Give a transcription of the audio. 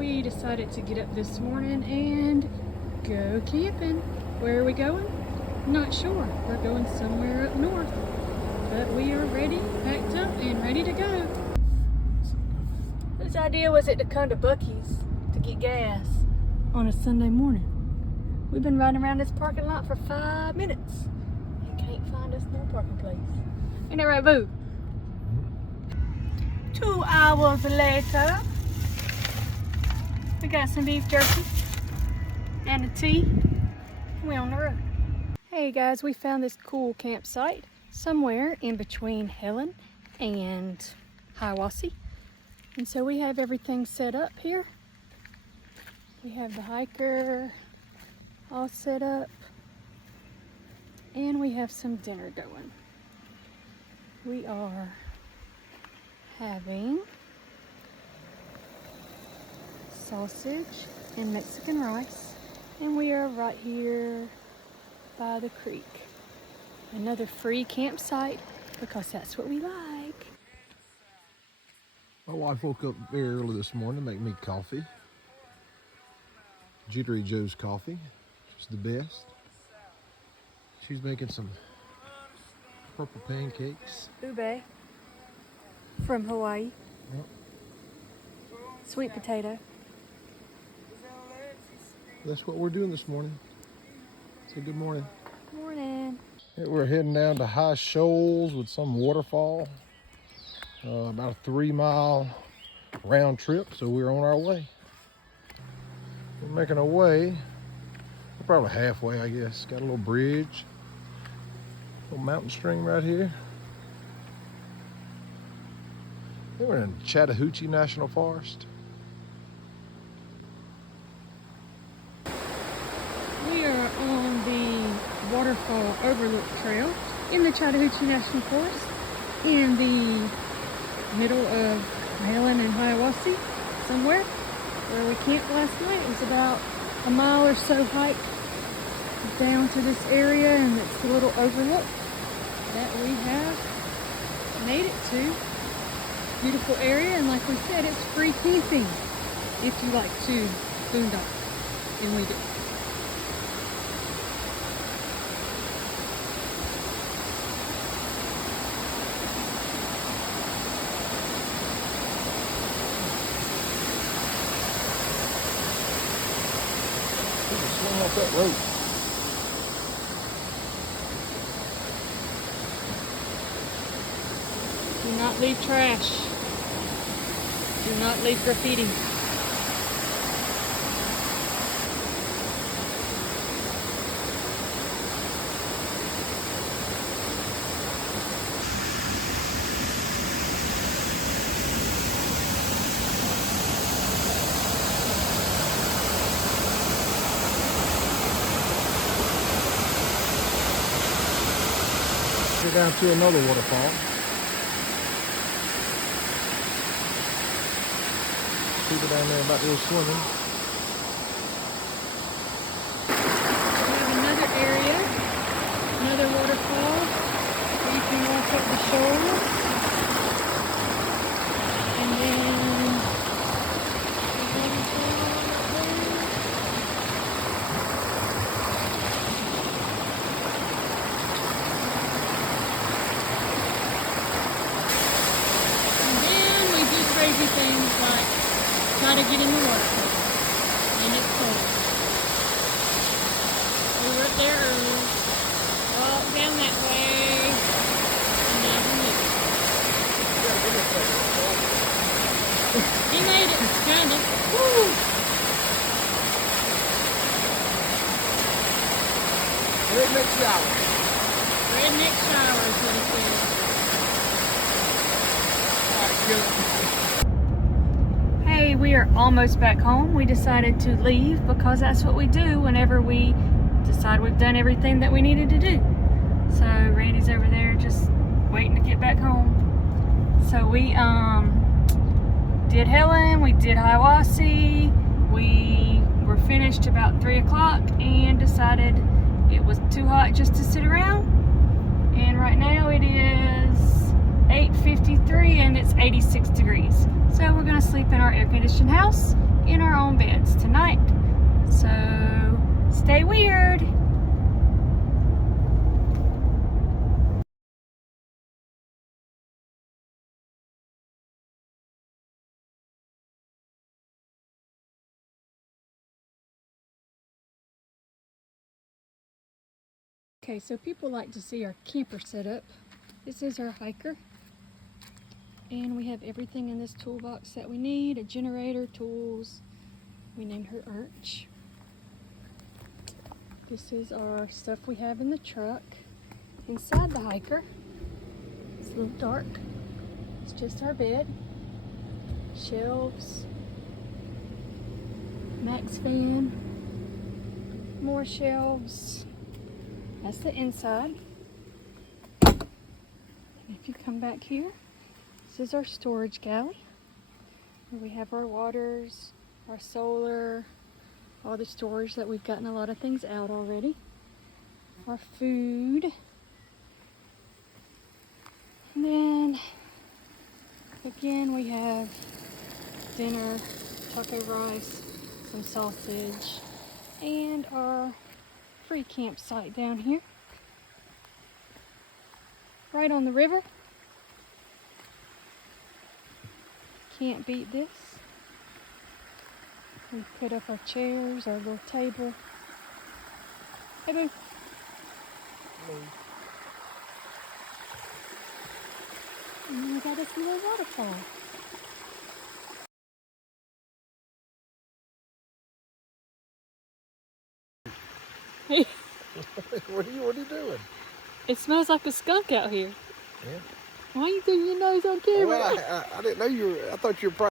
we decided to get up this morning and go camping. Where are we going? Not sure. We're going somewhere up north, but we are ready, packed up and ready to go. Whose idea was it to come to Buc-ee's to get gas on a Sunday morning? We've been riding around this parking lot for 5 minutes and can't find us no parking place. Ain't that right, Boo? 2 hours later, we got some beef jerky and a tea. We're on the road. Hey guys, we found this cool campsite somewhere in between Helen and Hiawassee. And so we have everything set up here. We have the hiker all set up. And we have some dinner going. We are having sausage and Mexican rice, and we are right here by the creek. Another free campsite because that's what we like. My wife woke up very early this morning to make me coffee. Jittery Joe's coffee, which is the best. She's making some purple pancakes. Ube from Hawaii. Yep. Sweet potato. That's what we're doing this morning. So good morning. Good morning. Yeah, we're heading down to High Shoals with some waterfall. About a 3-mile round trip, so we're on our way. We're making our way. We're probably halfway, I guess. Got a little bridge, little mountain stream right here. Then we're in Chattahoochee National Forest. We are on the Waterfall Overlook Trail in the Chattahoochee National Forest in the middle of Helen and Hiawassee, somewhere where we camped last night. It was about a mile or so hike down to this area, and it's a little overlook that we have made it to. Beautiful area, and like we said, it's free camping if you like to boondock, and we do. Swing off that rope. Do not leave trash. Do not leave graffiti. We're down to another waterfall. People down there about to go swimming. We have another area, another waterfall where you can walk up the shoals. And then we do crazy things like try to get in the water, and it's cold. We were up there early, walked down that way, and now we're leaving. He made it, kind of. Woo! Redneck shower. Redneck shower is what he said. Hey, we are almost back home. We decided to leave because that's what we do whenever we decide we've done everything that we needed to do. So Randy's over there just waiting to get back home. So we did Helen, we did Hiawassee, we were finished about 3 o'clock and decided it was too hot just to sit around. And right now it is 8:53 and it's 86 degrees. So we're gonna sleep in our air-conditioned house in our own beds tonight. So stay weird. Okay, so people like to see our camper setup. This is our hiker. And we have everything in this toolbox that we need. A generator, tools. We named her Arch. This is our stuff we have in the truck. Inside the hiker, it's a little dark. It's just our bed. Shelves. Max fan. More shelves. That's the inside. And if you come back here, this is our storage galley. Where we have our waters, our solar, all the storage that we've gotten a lot of things out already. Our food. And then, again, we have dinner, taco rice, some sausage, and our free campsite down here. Right on the river. Can't beat this. We put up our chairs, our little table. Hey, boo. And then we got this little waterfall. Hey. What are you doing? It smells like a skunk out here. Yeah. Why are you doing your nose on camera? Well, I didn't know you were, I thought you were probably